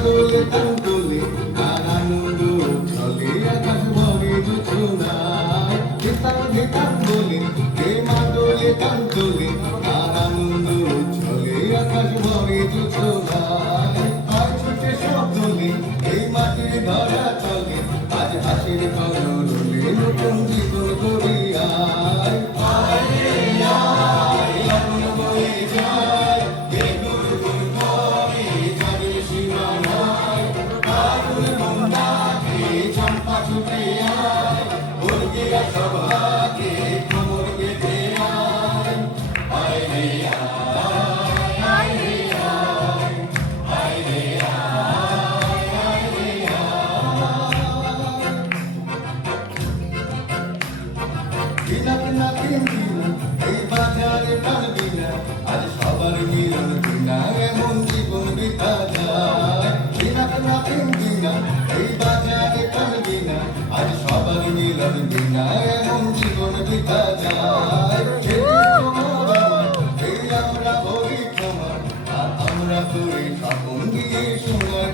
মাদলে তাঙ্গুলে আর আনন্দ চলে আকাশ ভরে জোছনায় গীতাং গীতাং বলে কে মাদলে তাঙ্গুলে আর আনন্দ চলে আকাশ ভরে জোছনায় আর ছুটে শব্দলে এই মাটির ধরা চলে আজ হাসির কলরলে নতুন জীবন করিয়ায় এই বাজারে টানবি না আজ সবার মিলন বিনা এমন জীবন বৃথা যায় বিনা এই বাজারে টানবি না আজ সবার মিলন বিনা এমন জীবন বৃথা যায় এই আমরা বলি ক্ষমা আর আমরা করি স্বপন দিয়ে সোনার